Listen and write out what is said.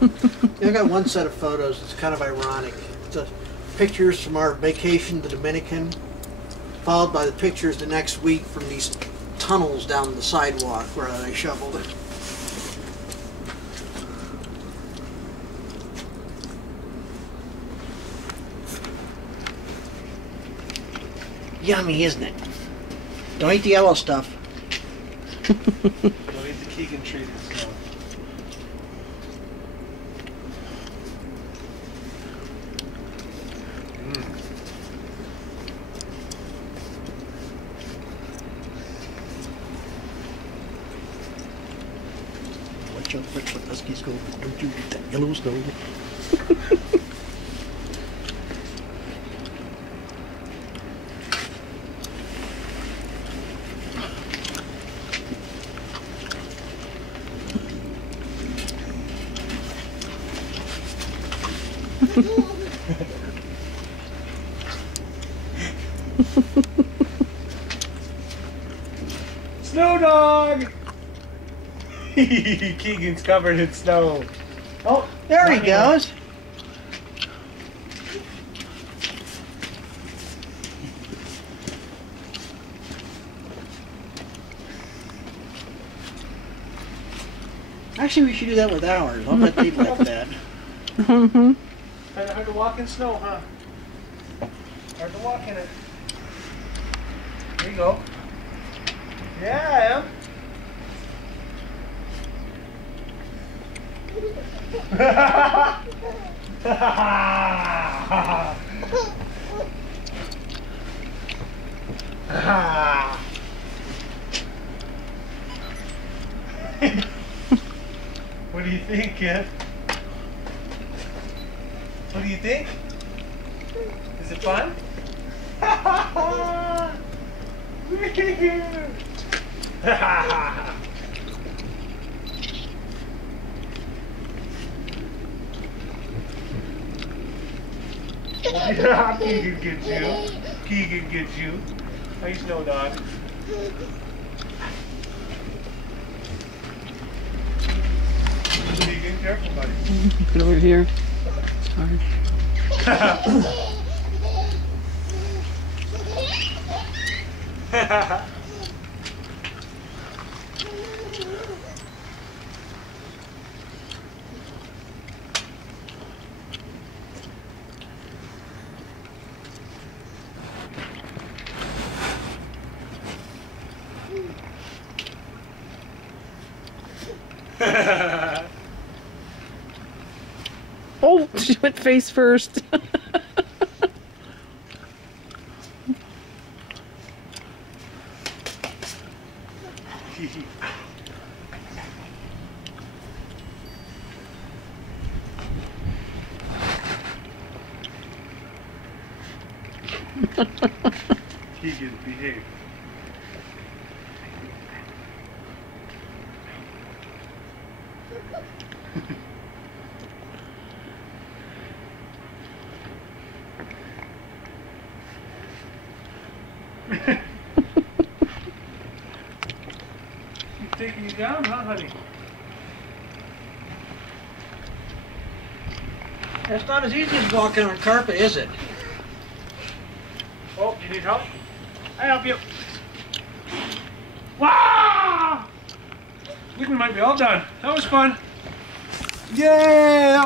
I got one set of photos. It's kind of ironic. It's pictures from our vacation to the Dominican, followed by the pictures the next week from these tunnels down the sidewalk where I shoveled it. Yummy, isn't it? Don't eat the yellow stuff. Don't eat the Keegan treated stuff. Watch out, Fritz, what huskies go. Don't you eat that yellow stuff. Snow dog! Keegan's covered in snow. Oh, there he goes. Actually, we should do that with ours. I'll bet they'd like that. Mm-hmm. Hard to walk in snow, huh? Hard to walk in it. There you go. Yeah, What do you think, kid? What do you think? Is it fun? Keegan gets you. Keegan gets you. How you snow dog? Keegan, careful, buddy. Get over here. It's hard. Oh, she went face first. Keegan, behave. She's taking you down, huh, honey? It's not as easy as walking on carpet, is it? Oh, you need help? I help you. Wow! We might be all done. That was fun. Yeah!